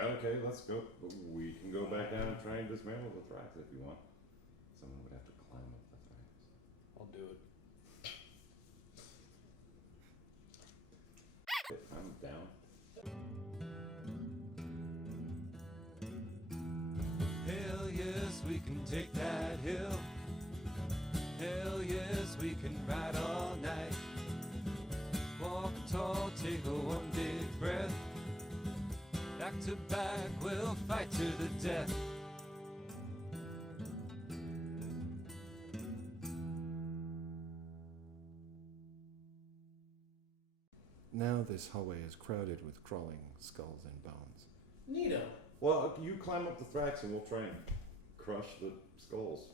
Okay, let's go. We can go back down and try and dismantle the Thrax if you want. Someone would have to climb up the Thrax. I'll do it. I'm down. Hell yes, we can take that hill. Hell yes, we can ride all night. Walk tall, take a one big breath. Back to back, we'll fight to the death. Now this hallway is crowded with crawling skulls and bones. Neato. Well, you climb up the Thrax and we'll try and crush the skulls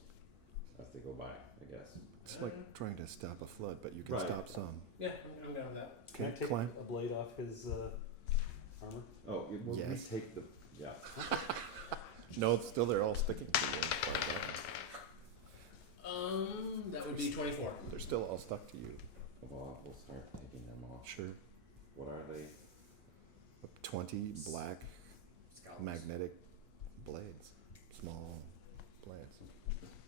as they go by, I guess. It's like trying to stop a flood, but you can Right. stop some. Yeah, I'm down with that. Can I take climb. a blade off his armor? Oh, well, Yes. we take the... Yeah. No, it's still they're all sticking to you. That would be 24. They're still all stuck to you. Well, we'll start taking them off. Sure. What are they? 20 black Scalps. magnetic blades. Small blades.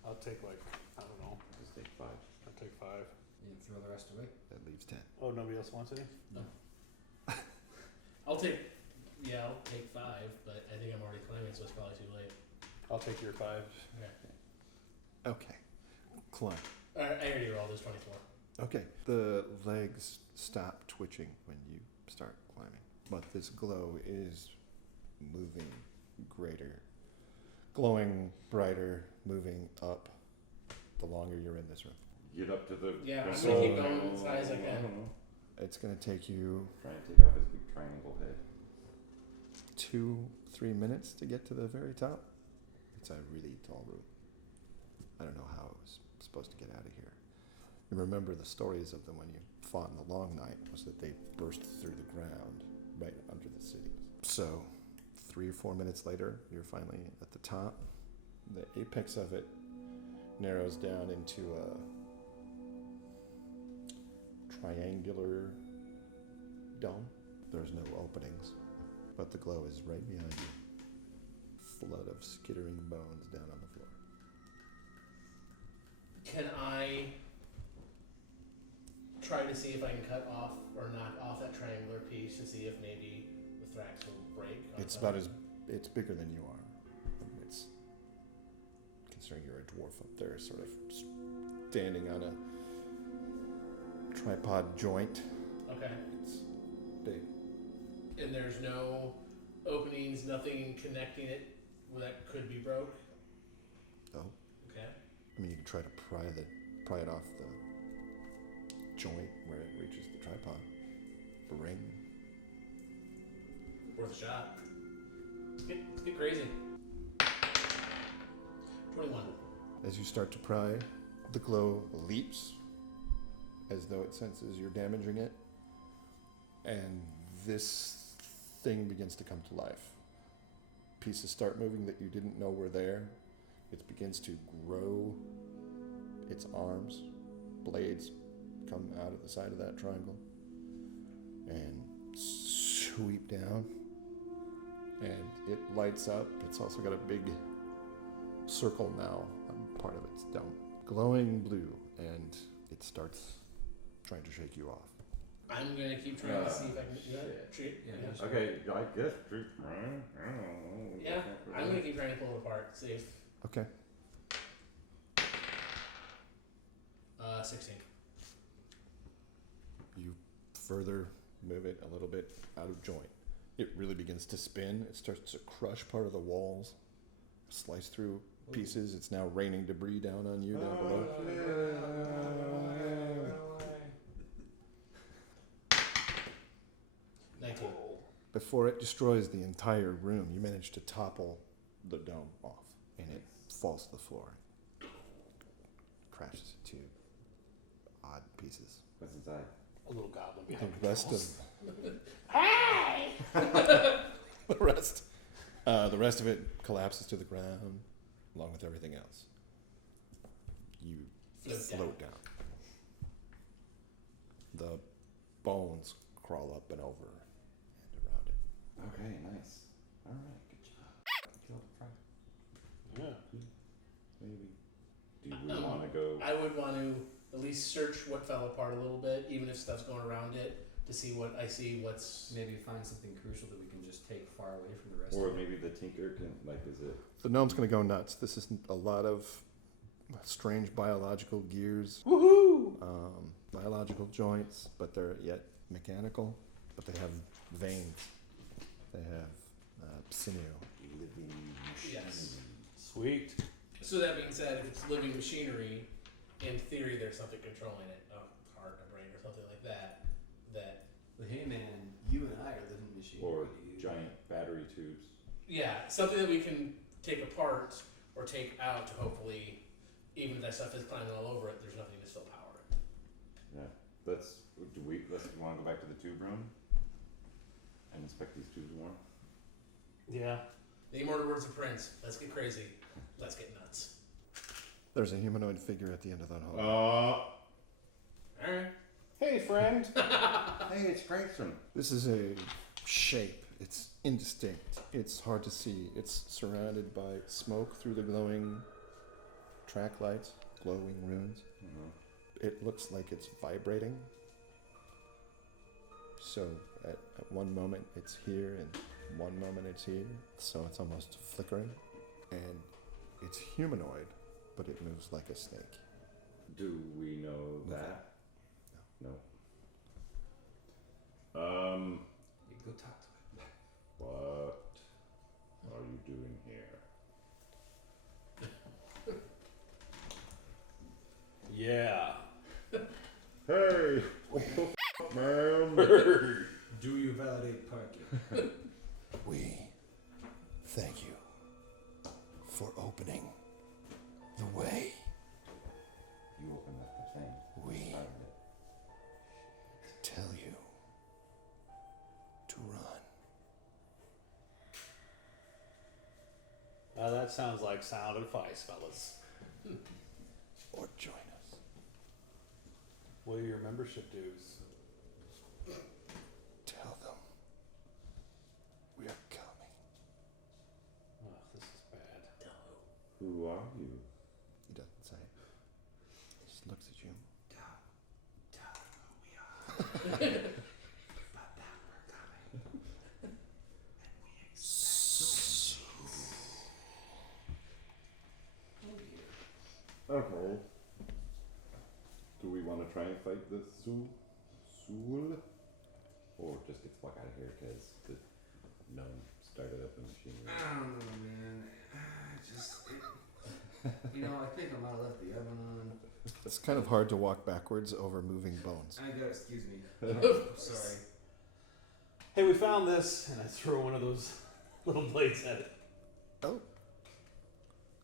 I'll take like, I don't know, Just take 5. I'll take 5. And throw the rest away. That leaves 10. Oh, nobody else wants any? I'll take 5, but I think I'm already climbing, so it's probably too late. I'll take your 5. Okay. Okay. Climb. I already rolled this 24. Okay. The legs stop twitching when you start climbing, but this glow is moving greater, glowing brighter, moving up the longer you're in this room. Get up to the... Yeah, I'm So- gonna keep going as high as I I can. don't know. It's going to take you Try and take off his big triangle head. 2-3 minutes to get to the very top. It's a really tall room. I don't know how it was supposed to get out of here. You remember the stories of them when you fought in the Long Night was that they burst through the ground right under the city. So 3 or 4 minutes later, you're finally at the top. The apex of it narrows down into a triangular dome. There's no openings, but the glow is right behind you. Flood of skittering bones down on the floor. Can I try to see if I can cut off or knock off that triangular piece to see if maybe the Thrax will break? It's about it's bigger than you are. It's, considering you're a dwarf up there, sort of standing on a tripod joint. Okay. It's big. And there's no openings, nothing connecting it where that could be broke? Oh. Okay. I mean, you can try to pry it off the joint where it reaches the tripod. Ring. Worth a shot. Let's get crazy. 21. As you start to pry, the glow leaps as though it senses you're damaging it, and this thing begins to come to life. Pieces start moving that you didn't know were there. It begins to grow its arms. Blades come out of the side of that triangle and sweep down, and it lights up. It's also got a big circle now on part of its dome, glowing blue, and it starts trying to shake you off. I'm gonna keep trying to see if I can treat. Yeah. Okay, I guess... Yeah, I'm gonna keep trying to pull it apart. See if. Okay. 16. You further move it a little bit out of joint. It really begins to spin. It starts to crush part of the walls, slice through pieces. It's now raining debris down on you down below. 19. Before it destroys the entire room, you manage to topple the dome off, and it falls to the floor. Crashes into odd pieces. What's inside? A little goblin The behind rest controls. the rest of it collapses to the ground, along with everything else. You float down. The bones crawl up and over and around it. Okay, nice. All right. I would want to at least search what fell apart a little bit, even if stuff's going around it, to see what I see. What's Maybe find something crucial that we can just take far away from the rest Or of it. maybe the tinker can, like, is it? The gnome's gonna go nuts. This is a lot of strange biological gears, Woohoo! biological joints, but they're yet mechanical. But they have veins. They have sinew. Living Yes. Sweet. So that being said, if it's living machinery, in theory there's something controlling it, a heart, a brain, or something like that. But hey man, you and I are living machines. Or giant battery tubes. Yeah, something that we can take apart or take out to hopefully, even if that stuff is climbing all over it, there's nothing to still power it. Yeah. Let's wanna go back to the tube room? And inspect these tubes more? Yeah. The immortal words of Prince. Let's get crazy. Let's get nuts. There's a humanoid figure at the end of that hall. Alright. Hey, friend. Hey, it's Grayson. This is a shape. It's indistinct. It's hard to see. It's surrounded by smoke through the glowing track lights, glowing runes. It looks like it's vibrating. So at one moment it's here and one moment it's here. So it's almost flickering. And it's humanoid, but it moves like a snake. Do we know that? No. You go talk to it. What are you doing here? Yeah. Hey! What the f***, man? Do you validate parking? We thank you for opening the way. You opened up the thing. We Found it. tell you to run. That sounds like sound advice, fellas. Or join us. What are your membership dues? Tell them we are coming. Oh, this is bad. Who are you? He doesn't say. He just looks at you. Okay. Do we want to try and fight the Soul? Or just get the fuck out of here because the gnome started up the machinery? I don't know, man. I think I might have left the oven on. It's kind of hard to walk backwards over moving bones. I gotta excuse me. Sorry. Hey, we found this, and I throw one of those little blades at it. Oh.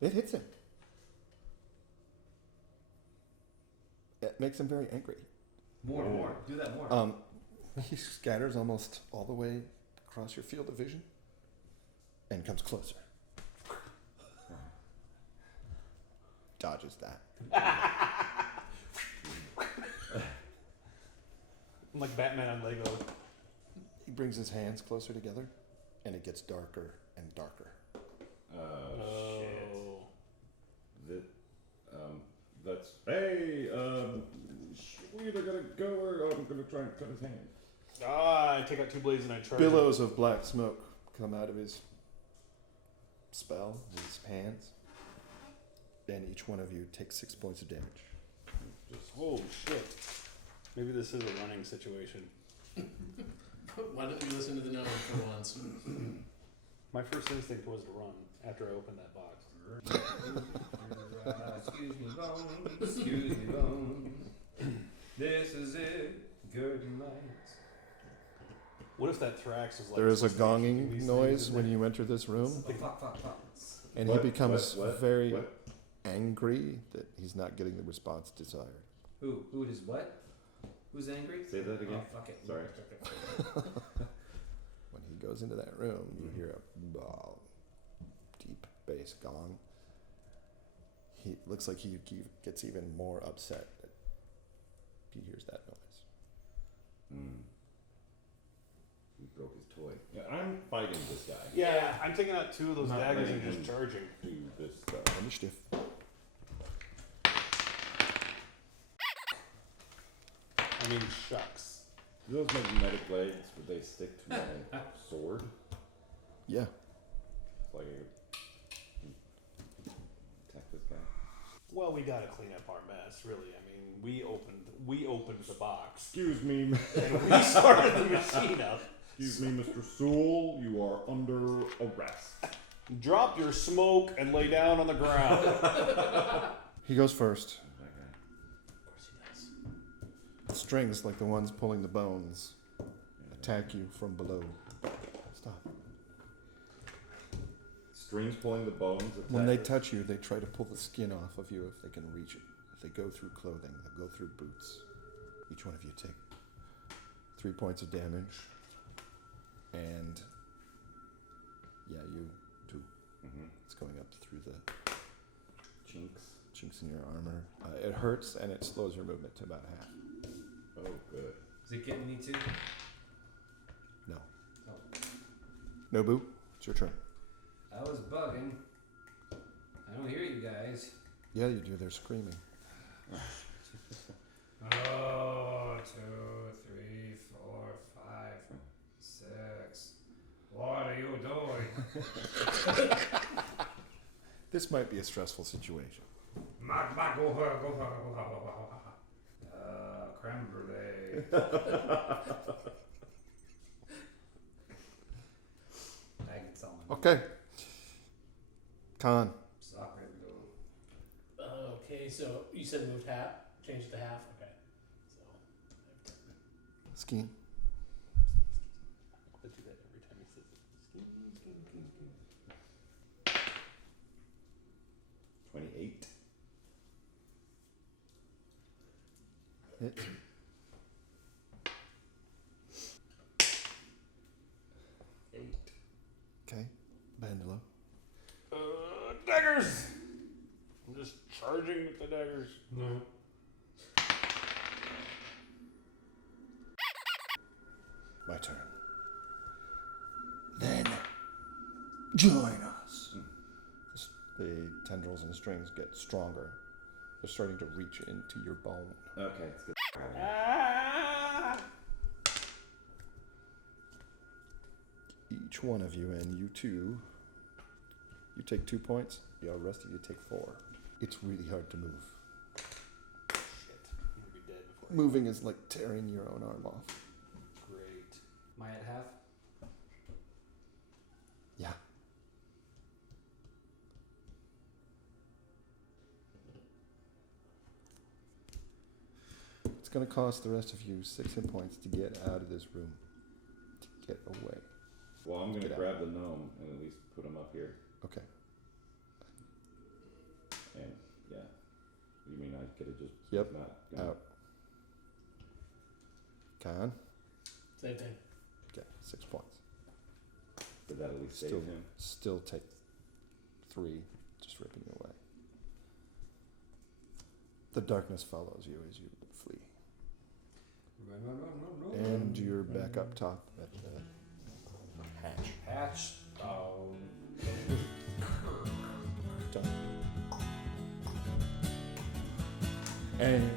It hits him. It makes him very angry. More. Do that more. He scatters almost all the way across your field of vision and comes closer. Dodges that. I'm like Batman on Lego. He brings his hands closer together and it gets darker and darker. Shit. That's. Hey, we either gotta go or I'm gonna try and cut his hand. I take out two blades and I charge Billows of black smoke come out of his spell, his hands, and each one of you takes 6 points of damage. Just Oh, shit. Maybe this is a running situation. Why don't we listen to the gnome for once? My first instinct was to run after I opened that box. Excuse me, bones. Excuse me, bones. This is it. Good night. What if that Thrax is like... There is a supposed to be keeping gonging these noise things in when there? you enter this room, Fuck. and What? he becomes What? very What? angry that he's not getting the response desired. Who does what? Who's angry? Say that again. Oh, fuck it. Sorry. When he goes into that room, you hear a deep bass gong. He looks like he gets even more upset that he hears that noise. He broke his toy. Yeah, I'm fighting this guy. Yeah, I'm taking out two of those Not daggers and letting just him charging. Do this stuff. Initiative. I mean, shucks. Do those magnetic legs, would they stick to my sword? Yeah. Like I could attack this guy? Well, we gotta clean up our mess, really. I mean, we opened the box. Excuse me, And we started the machine up. excuse me, Mr. Sewell, you are under arrest. Drop your smoke and lay down on the ground. He goes first. Okay. Of course he does. The strings, like the ones pulling the bones, attack you from below. Stop. Strings pulling the bones. Attack When they us? touch you, they try to pull the skin off of you if they can reach it. If they go through clothing, they'll go through boots. Each one of you take 3 points of damage. And yeah, you too. Mhm. It's going up through the Chinks. chinks in your armor. It hurts and it slows your movement to about half. Oh, good. Is it getting me too? No. Oh. Nobu, it's your turn. I was bugging. I don't hear you guys. Yeah, you do. They're screaming. Oh, 2, 3, 4, 5, 6. What are you doing? This might be a stressful situation. Creme brulee. I get someone. Okay. Khan. Soccer blue. Okay, so you said moved half, changed it to half. Okay, so Skeen. I do that every time he says it. 28. Hit. Okay. Bandolo. Daggers! I'm just charging with the daggers. no. My turn. Then join us. The tendrils and strings get stronger. They're starting to reach into your bone. Okay, it's good. Ah! Each one of you, and you too, you take 2 points. The rest of you take 4. It's really hard to move. Shit. I'm gonna be dead before I Moving is like tearing your own arm off. Great. Am I at half? Yeah. It's going to cost the rest of you 6 hit points to get out of this room. To get away. Well, I'm gonna Get out. grab the gnome and at least put him up here. Okay. And yeah, you mean I could have just Yep. not gonna- Out. Khan. Same thing. Okay. 6 points. Did that at least save Still, him? still take 3, just ripping you away. The darkness follows you as you flee. And you're back up top at the hatch. Hatch. Oh. Done. And